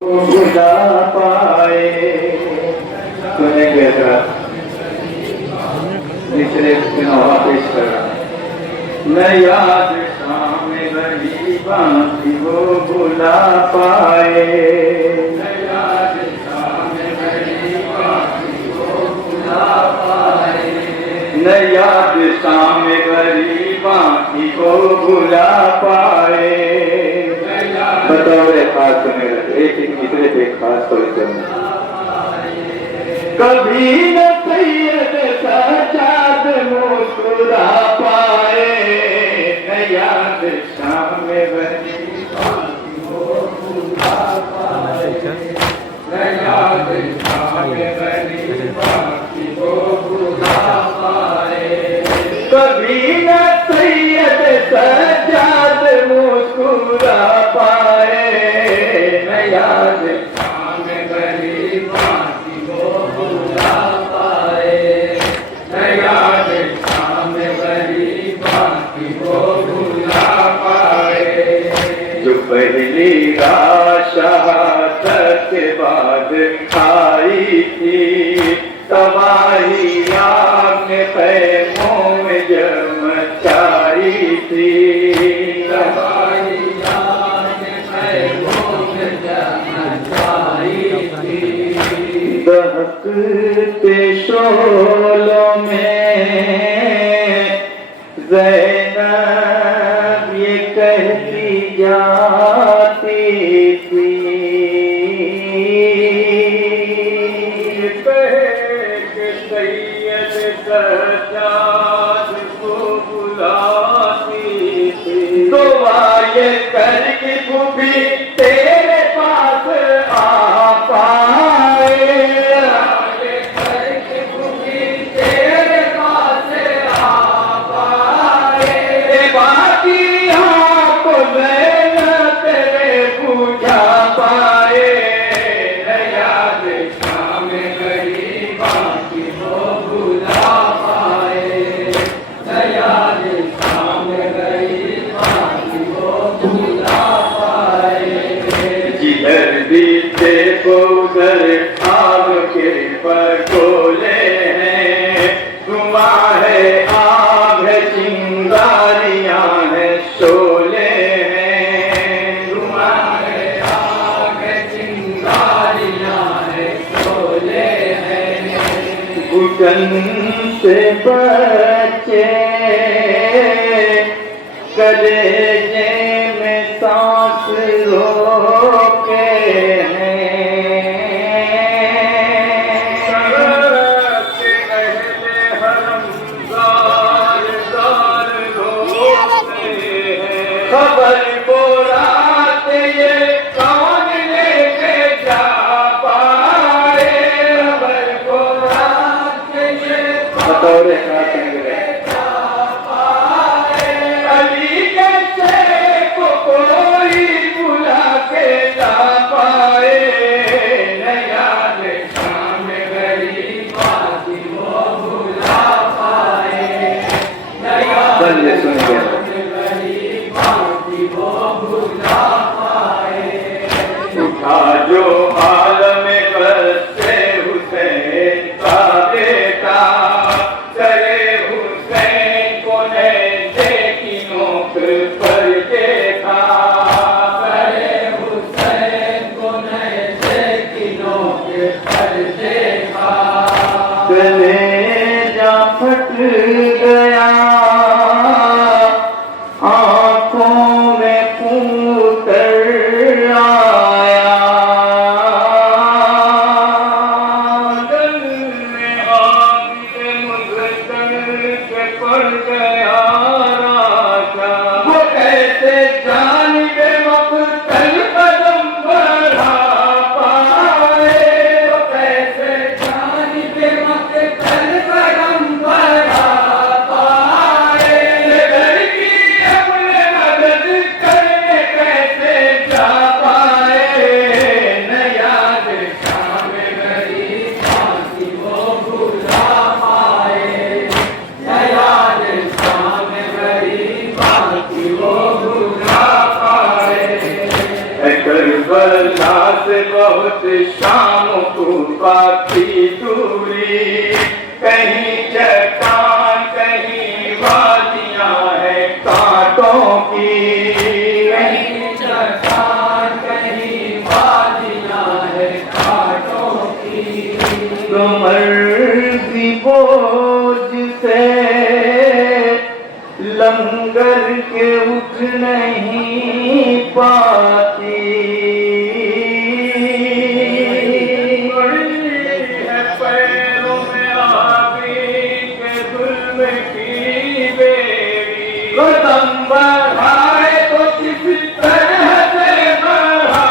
खुदा पाए। सुनेंगे सर तीसरे नवा पेश कर रहा मैं याद शाम बड़ी बाकी वो भुला पाए। मैं याद शाम बड़ी बाकी वो भुला पाए। मैं याद शाम बड़ी बाकी को भुला पाए। बतौर खास सुने एक दूसरे पे खास तौर कभी न सैयद सजाद मुस्कुरा पाए। न याद शाम बनी बाकी वो भुला पाए। न याद शाम बनी बाकी वो भुला पाए। कभी न सैयद सजाद मुस्कुरा पाए। न याद शाम बनी बाकी वो भुला पाए। न याद शाम बनी बाकी वो भुला पाए। जो पहली शहादत के बाद आई थी तबाही आपने पैमों में जमचाई थी। तबाही आपने पैमों में जमचाई थी। दहकते शोलों में ज़ैनब ये कहती जाती थी। सैयद सज्जाद को बुलाती थी। दुआ ये करके भी तेरे पास आ पाए। ये करके भी तेरे पास आ पाए। बाकी यहाँ को तेरे बुझा पाए। याद शाम गई बाकी वो भुला पाए। याद शाम गई बाकी वो भुला पाए। जिधर भी देखो उधर आग के पटोले हैं। धुआं है आग है चिंगारियां है शोले हैं। धुआं है आग है चिंगारियां है शोले हैं। घुटन से बचे कलेजे में सांस रोके हैं। खबर को रात ये कौन लेके जा पाए। खबर को रात ये कौन लेके जा पाए। अली के शेख को कोई बुला के ला पाए। न याद शाम गई बाकी वो भुला पाए। न याद वो भुला पाए। उठा जो आलम बस्ते हुसैन का बेटा। करे हुसैन को नैज़े की नोक पर देखा। करे हुसैन को नैज़े की नोक पर देखा। कलेजा फट गया आँखों में कूतर आया। दिल में आग मुज़्ज़र पे पड़ गया राजा। वो कैसे जानिबे मक़तल कदम बढ़ा पाए। वो कैसे जानिबे मक़तल बहुत शाम को काफी दूरी, कहीं चट्टान कहीं वादियां है कांटों की, कहीं चट्टान कहीं वादियां है कांटों की। तो मर्जी बोझ से लंगर के उठ नहीं पाती, बड़ी है पैरों में आगे के जुल्म की बेड़ी। कदम बढ़ाए तो किसी तरह से बढ़ा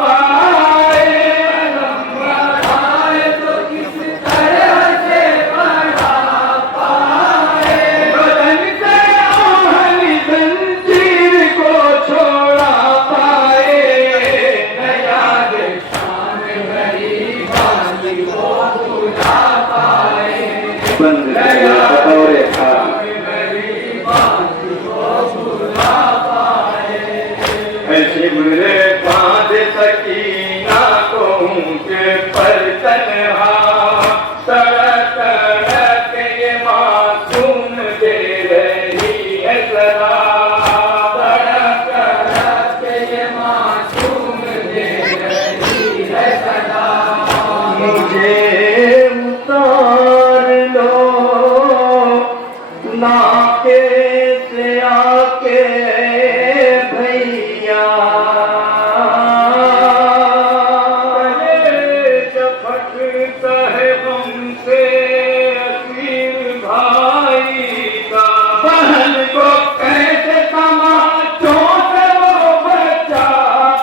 पाए, कदम बढ़ाए तो किसी तरह से बढ़ा पाए, बदन से आहनी जंजीर को छोड़ा पाए, नया शान गरीबानी को भुला पाए, नया शान गरीबानी को भुला पाए। ऐसी बुरे बांध सकीना को ऊंचे पर तन्हा, तड़क तड़क ये मासूम दे रही है सदा, तड़क तड़क ये मासूम दे रही है सदा। मुझे उतार लो नाके से आके भैया, झपटता है गम से असीर भाई का, बहन को कैसे तमाचों से वो बचा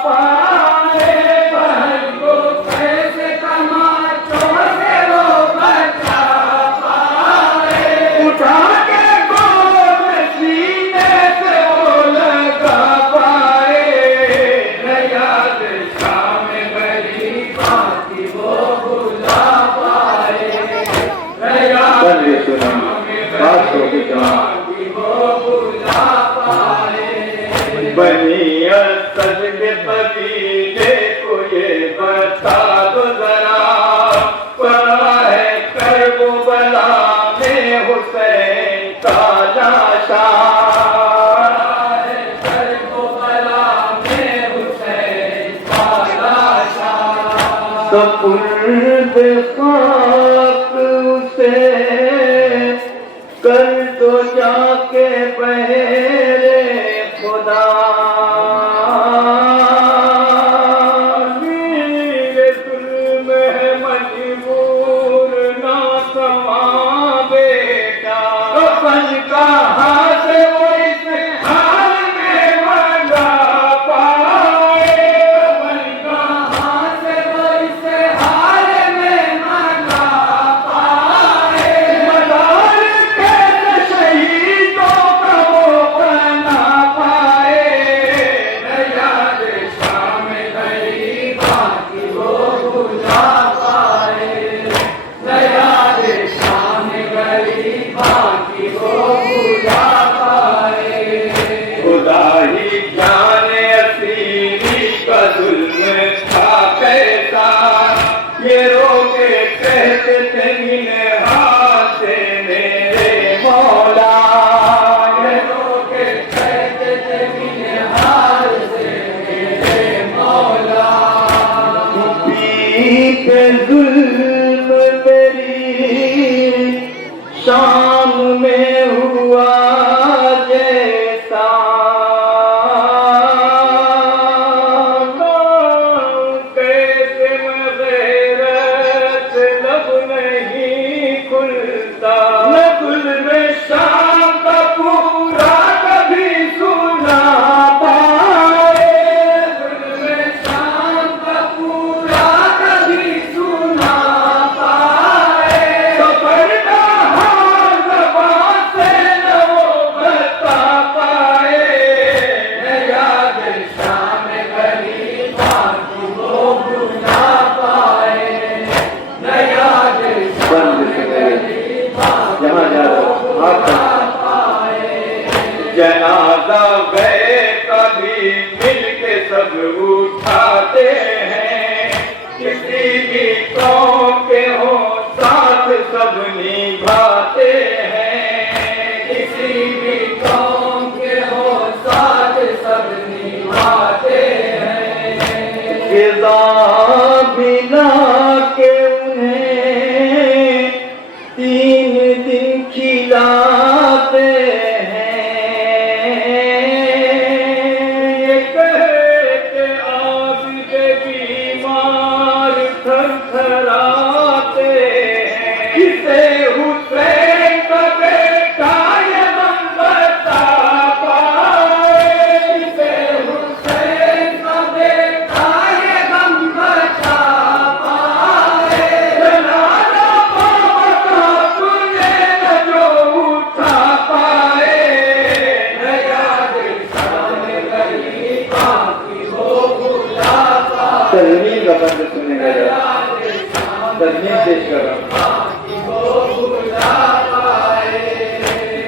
पाए, बहन को कैसे तमाचों से वो बचा पाए, उठा के गोद सीने से वो लगा पाए, नया शाम गरीबा की वो भुला पाए, नया शाम गरीबा की वो भुला पाए। बनी असद के पतीले को ये बता दो जरा, पड़ा है करबला में हुसैन का लाशा, है करबला में हुसैन का लाशा। सपुर्द खाक उसे कर दो जाके पहरे खुदा, मेरे जुल्म है मजबूर ना समा बेटा, कफन का हाथ वो इस हाल में मंगा पाए, कफन का हाथ वो इस हाल में मंगा पाए, मदार के शहीदों का वो बना पाए, नया शाम गरीबा की वो भुला पाए, नया शाम गरीबा की वो भुला पाए। खुदा ही जाने असीरी का जुल्म था कैसा, ये रोके कहते थे हाथ से मेरे मौला, ये रोके कहते थे हाथ से मेरे मौला। पीते जुल्म मेरी शाम में हुआ जैसा, कैसे मैं गैरत लब नहीं खुलता, न गुल शाम का पूरा कभी सुना पाए, गुल शाम का पूरा कभी सुना खिला भिला के उन्हें 3 दिन खिलाते हैं। ये कहते आबिद बीमार थरथराते हैं। किसे हुसैन का बेटा ये हम बता पाए, किसे हुसैन का बेटा ये हम बता पाए। जनाजा बाबा का तूने न जो उठा पाए, न याद सामने गली बाकी हो भुला पाए। तस्वीर का बंद सुनेगा जरा, तस्वीर पेश कर रहा हूँ।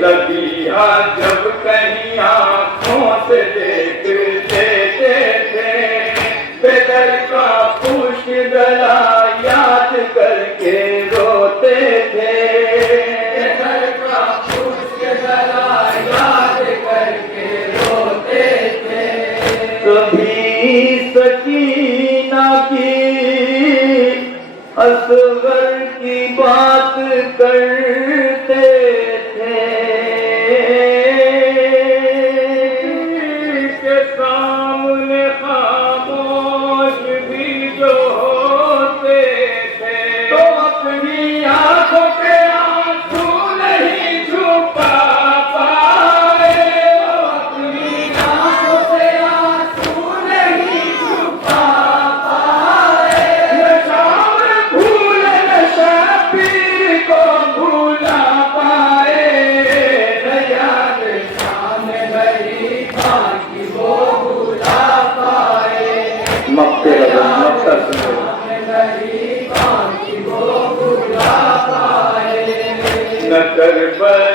लगिया जब कहीं आँखों से देख लेते थे, बेदर का पुष्प गला याद करके रोते थे। बेदर का पुष्प गला याद करके रोते थे। कभी सकीना की असगर की बात करते थे, के सामने खामोश भी जो होते थे, तो अपनी आंखों के आंसू नहीं छुपा पाए, तो अपनी आंखों से आंसू नहीं छुपा पाए। शबीर को भूला पाए, याद सामने गई बाकी वो भूला पाए। मक्ता सामने गई बाकी वो भूला पाए। न करबला